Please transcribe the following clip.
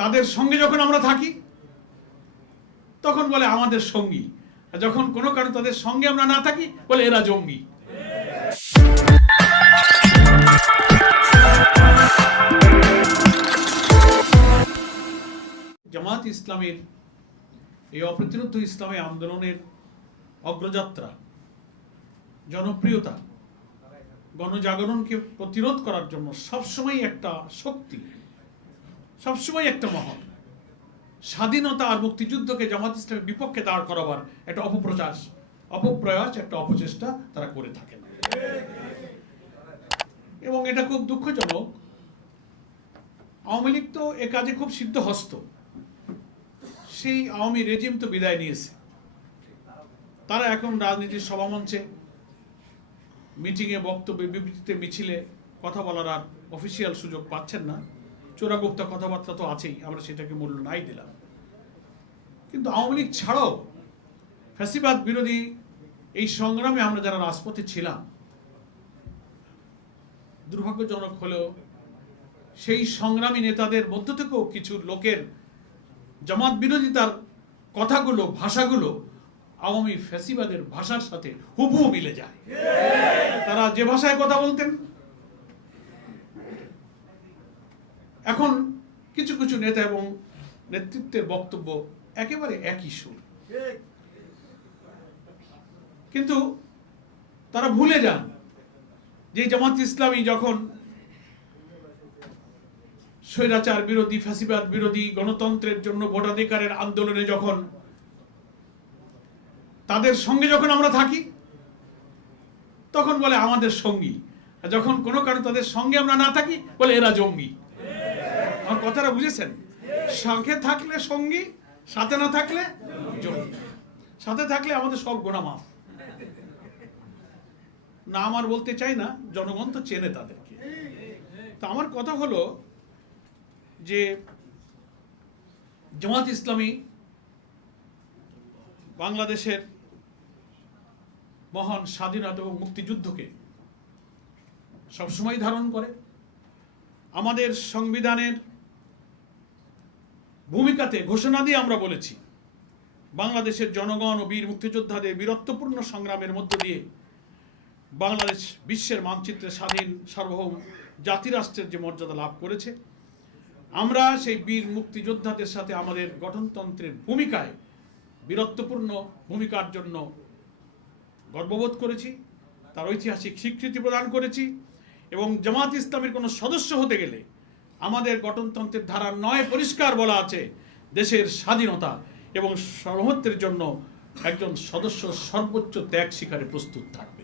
তাদের সঙ্গে যখন আমরা থাকি, তখন বলে আমাদের সঙ্গী। আর যখন কোনো কারণে তাদের সঙ্গে আমরা না থাকি, বলে এরা জঙ্গি। জামাত ইসলামের এই অপ্রতিরোধ ইসলামী আন্দোলনের অগ্রযাত্রা, জনপ্রিয়তা, গণজাগরণকে প্রতিরোধ করার জন্য সবসময় একটা শক্তি। সবসময় একটা মহল স্বাধীনতা আর মুক্তিযুদ্ধকে জামাত ইসলামের বিপক্ষে দাঁড় করাবার একটা অপপ্রচার অপপ্রয়াস, একটা অপচেষ্টা তারা করে থাকেন। এবং এটা খুব দুঃখজনক, আওয়ামী লীগ তো এ কাজে খুব সিদ্ধহস্ত। সেই আওয়ামী রেজিম তো বিদায় নিয়েছে। তারা এখন রাজনীতির সভামঞ্চে মিটিংয়ে বক্তব্যে, বিবৃতিতে মিছিলে কথা বলার আর অফিসিয়াল সুযোগ পাচ্ছেন না। চোরাগুপ্তা কথাবার্তা তো আছেই, আমরা সেটাকে মূল্য নাই দিলাম। কিন্তু আওয়ামী লীগ ছাড়াও ফ্যাসিবাদ বিরোধী এই সংগ্রামে আমরা যারা রাজপথে ছিলাম, দুর্ভাগ্যজনক হলেও সেই সংগ্রামী নেতাদের মধ্য থেকেও কিছু লোকের জামাত বিরোধিতার কথাগুলো, ভাষাগুলো আওয়ামী ফ্যাসিবাদের ভাষার সাথে হুবহু মিলে যায়। তারা যে ভাষায় কথা বলতেন এখন কিছু কিছু নেতা এবং নেতৃত্বের বক্তব্য একেবারে একই সুর। কিন্তু তারা ভুলে যান যে জামাত ইসলামী যখন স্বৈরাচার বিরোধী, ফ্যাসিবাদ বিরোধী, গণতন্ত্রের জন্য ভোটাধিকারের আন্দোলনে যখন তাদের সঙ্গে যখন আমরা থাকি, তখন বলে আমাদের সঙ্গী। যখন কোনো কারণে তাদের সঙ্গে আমরা না থাকি, বলে এরা জঙ্গি। আমার কথাটা বুঝেছেন? সঙ্গে থাকলে সঙ্গী, সাথে না থাকলে সাথে থাকলে আমাদের সব গোনা মাফ। না আমার বলতে চাই না, জনগণ তো চেনে তাদেরকে। তা আমার কথা হলো যে, জামাত ইসলামী বাংলাদেশের মহান স্বাধীনতা এবং মুক্তিযুদ্ধকে সবসময় ধারণ করে। আমাদের সংবিধানের ভূমিকাতে ঘোষণা দিয়ে আমরা বলেছি, বাংলাদেশের জনগণ ও বীর মুক্তিযোদ্ধাদের বীরত্বপূর্ণ সংগ্রামের মধ্য দিয়ে বাংলাদেশ বিশ্বের মানচিত্রে স্বাধীন সার্বভৌম জাতিরাষ্ট্রের যে মর্যাদা লাভ করেছে, আমরা সেই বীর মুক্তিযোদ্ধাদের সাথে আমাদের গঠনতন্ত্রের ভূমিকায় বীরত্বপূর্ণ ভূমিকার জন্য গর্ববোধ করেছি, তার ঐতিহাসিক স্বীকৃতি প্রদান করেছি এবং জামাত ইসলামের কোনো সদস্য হতে গেলে আমাদের গঠনতন্ত্রের ধারা নয় পরিষ্কার বলা আছে, দেশের স্বাধীনতা এবং সর্বত্রের জন্য একজন সদস্য সর্বোচ্চ ত্যাগ শিকারে প্রস্তুত থাকবে